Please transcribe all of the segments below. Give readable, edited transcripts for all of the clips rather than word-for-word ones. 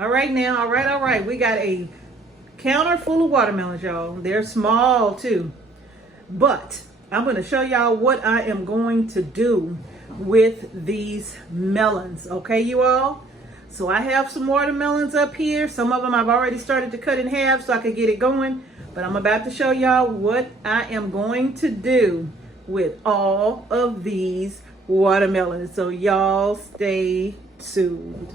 All right now, all right. We got a counter full of watermelons, y'all. They're small too. But I'm going to show y'all what I am going to do with these melons. Okay, you all? So I have some watermelons up here. Some of them I've already started to cut in half so I can get it going. But I'm about to show y'all what I am going to do with all of these watermelons. So y'all stay tuned.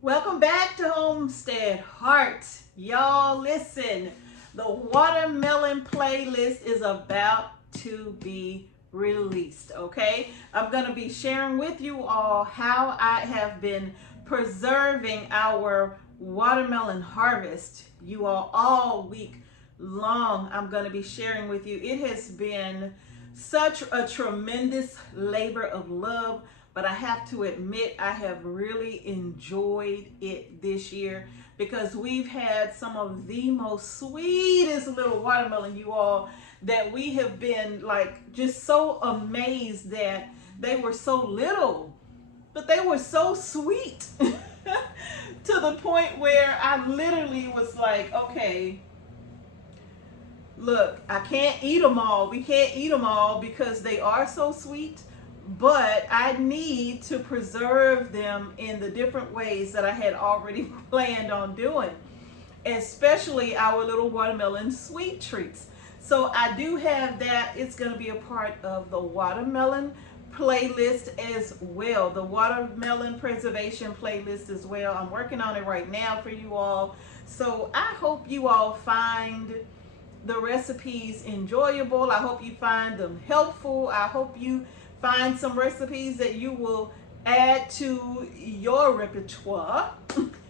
Welcome back to Homestead Heart. Y'all listen, the watermelon playlist is about to be released, okay? I'm going to be sharing with you all how I have been preserving our watermelon harvest. You all week long, I'm going to be sharing with you. It has been such a tremendous labor of love. But I have to admit, I have really enjoyed it this year because we've had some of the most sweetest little watermelon, you all, that we have been like just so amazed that they were so little, but they were so sweet to the point where I literally was like, okay, look, I can't eat them all. We can't eat them all because they are so sweet. But I need to preserve them in the different ways that I had already planned on doing, especially our little watermelon sweet treats. So I do have that. It's going to be a part of the watermelon playlist as well, the watermelon preservation playlist as well. I'm working on it right now for you all. So I hope you all find the recipes enjoyable. I hope you find them helpful. I hope you find some recipes that you will add to your repertoire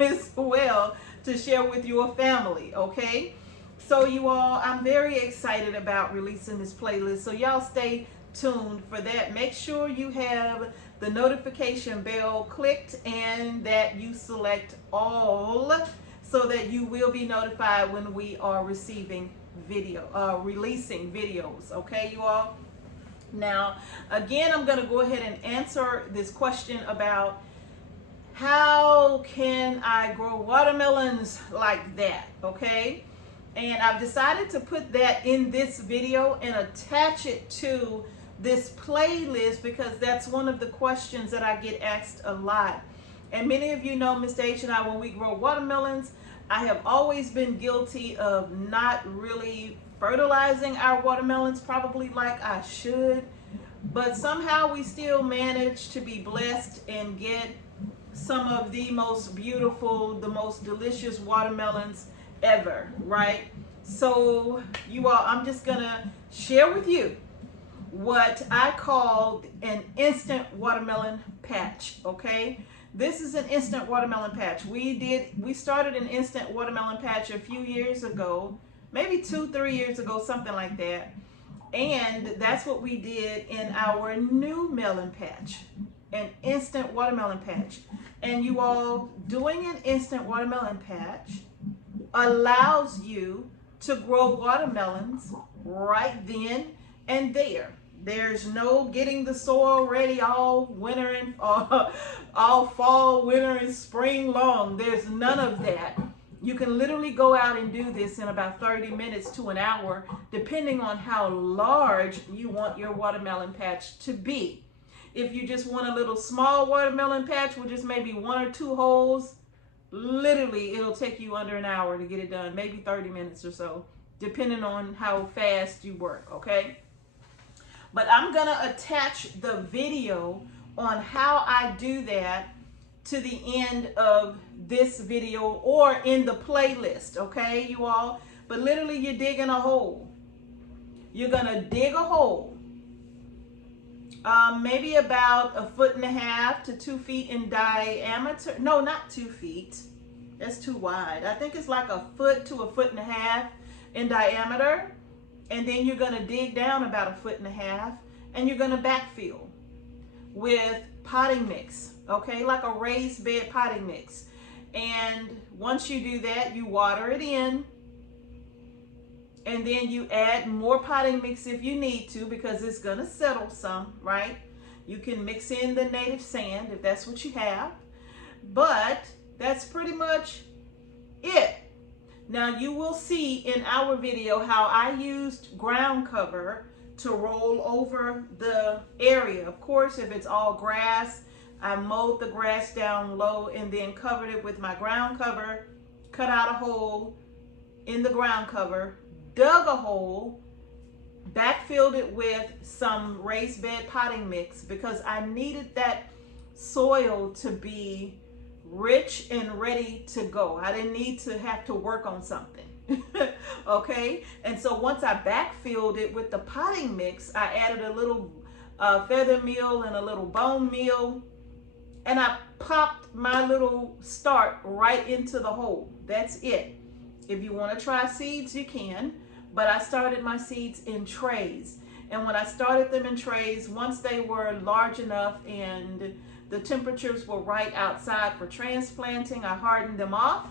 as well to share with your family, okay? So you all, I'm very excited about releasing this playlist. So y'all stay tuned for that. Make sure you have the notification bell clicked and that you select all so that you will be notified when we are releasing videos, okay, you all? Now, again, I'm going to go ahead and answer this question about how can I grow watermelons like that, okay? And I've decided to put that in this video and attach it to this playlist because that's one of the questions that I get asked a lot. And many of you know Miss H and I, when we grow watermelons, I have always been guilty of not really fertilizing our watermelons probably like I should, but somehow we still manage to be blessed and get some of the most beautiful, the most delicious watermelons ever, right? So you all, I'm just gonna share with you what I call an instant watermelon patch, okay? This is an instant watermelon patch. We started an instant watermelon patch a few years ago, maybe 2-3 years ago, something like that. And that's what we did in our new melon patch, an instant watermelon patch. And you all, doing an instant watermelon patch allows you to grow watermelons right then and there. There's no getting the soil ready all winter and all fall, winter, and spring long. There's none of that. You can literally go out and do this in about 30 minutes to an hour, depending on how large you want your watermelon patch to be. If you just want a little small watermelon patch with just maybe 1 or 2 holes, literally it'll take you under an hour to get it done, maybe 30 minutes or so, depending on how fast you work, okay? But I'm gonna attach the video on how I do that to the end of this video or in the playlist, okay, you all? But literally, you're digging a hole. You're gonna dig a hole, maybe about 1.5 to 2 feet in diameter. No, not 2 feet. That's too wide. I think it's like 1 foot to 1.5 feet in diameter. And then you're gonna dig down about 1.5 feet, and you're gonna backfill with potting mix, okay, like a raised bed potting mix. And once you do that, you water it in, and then you add more potting mix if you need to because it's gonna settle some, right? You can mix in the native sand if that's what you have, but that's pretty much it. Now you will see in our video how I used ground cover to roll over the area. Of course, if it's all grass, I mowed the grass down low and then covered it with my ground cover, cut out a hole in the ground cover, dug a hole, backfilled it with some raised bed potting mix because I needed that soil to be rich and ready to go. I didn't need to have to work on something. Okay, and so once I backfilled it with the potting mix, I added a little feather meal and a little bone meal, and I popped my little start right into the hole. That's it. If you want to try seeds, you can, but I started my seeds in trays. And when I started them in trays, once they were large enough and the temperatures were right outside for transplanting, I hardened them off.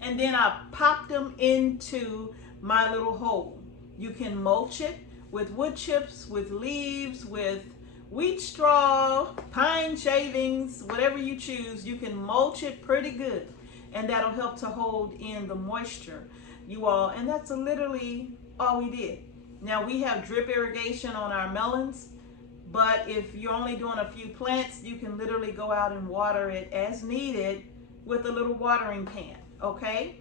And then I popped them into my little hole. You can mulch it with wood chips, with leaves, with wheat straw, pine shavings, whatever you choose. You can mulch it pretty good, and that'll help to hold in the moisture, you all. And that's literally all we did. Now we have drip irrigation on our melons, but if you're only doing a few plants, you can literally go out and water it as needed with a little watering can. Okay,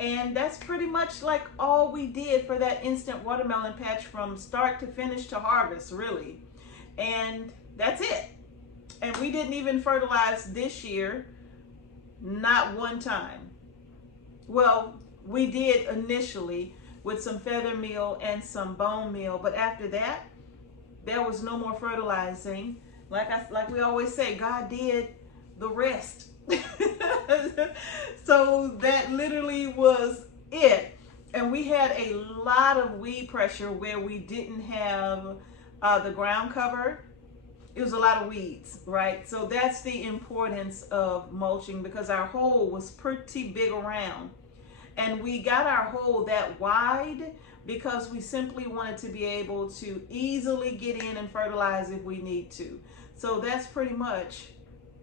and that's pretty much like all we did for that instant watermelon patch from start to finish to harvest, really. And that's it. And we didn't even fertilize this year, not one time. Well, we did initially with some feather meal and some bone meal, but after that, there was no more fertilizing. Like we always say, God did the rest. So that literally was it. And we had a lot of weed pressure where we didn't have the ground cover. It was a lot of weeds, right? So that's the importance of mulching, because our hole was pretty big around. And we got our hole that wide because we simply wanted to be able to easily get in and fertilize if we need to. So that's pretty much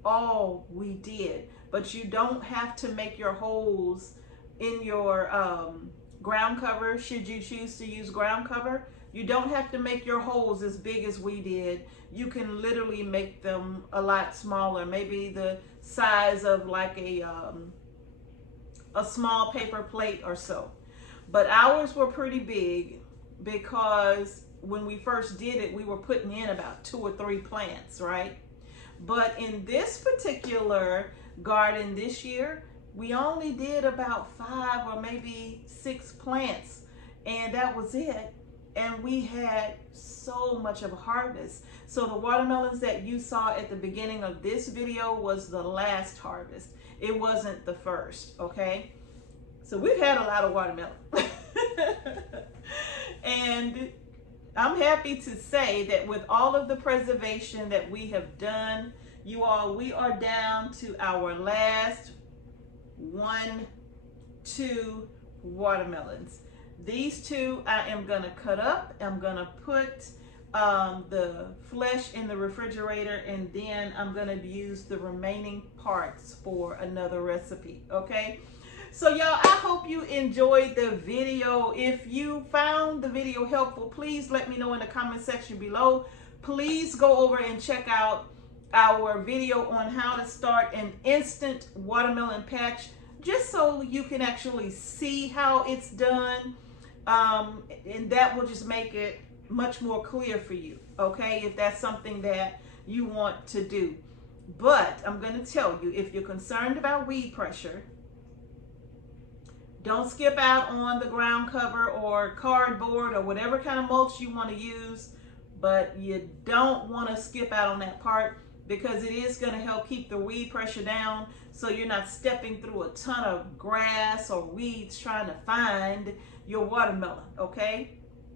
all we did. But you don't have to make your holes in your ground cover, should you choose to use ground cover. You don't have to make your holes as big as we did. You can literally make them a lot smaller, maybe the size of like a small paper plate or so. But ours were pretty big because when we first did it, we were putting in about 2 or 3 plants, right? But in this particular garden this year, we only did about 5 or maybe 6 plants, and that was it. And we had so much of a harvest. So the watermelons that you saw at the beginning of this video was the last harvest. It wasn't the first, okay? So we've had a lot of watermelon. And I'm happy to say that with all of the preservation that we have done, you all, we are down to our last 1, 2 watermelons. These 2 I am gonna cut up. I'm gonna put the flesh in the refrigerator, and then I'm gonna use the remaining parts for another recipe, okay? So y'all, I hope you enjoyed the video. If you found the video helpful, please let me know in the comment section below. Please go over and check out our video on how to start an instant watermelon patch, just so you can actually see how it's done. And that will just make it much more clear for you, okay, if that's something that you want to do. But I'm going to tell you, if you're concerned about weed pressure, don't skip out on the ground cover or cardboard or whatever kind of mulch you want to use, but you don't want to skip out on that part, because it is going to help keep the weed pressure down, so you're not stepping through a ton of grass or weeds trying to find your watermelon, okay?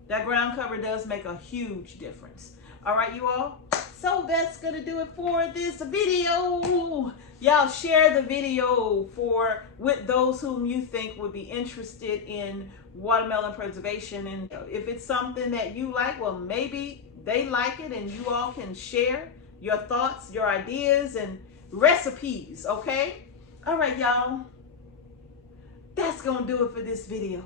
That ground cover does make a huge difference. All right, you all? So that's going to do it for this video. Y'all share the video with those whom you think would be interested in watermelon preservation. And if it's something that you like, well, maybe they like it, and you all can share your thoughts, your ideas, and recipes, okay? All right, y'all. That's going to do it for this video.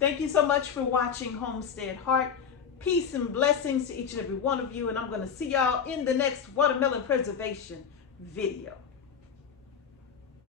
Thank you so much for watching Homestead Heart. Peace and blessings to each and every one of you, and I'm going to see y'all in the next watermelon preservation video.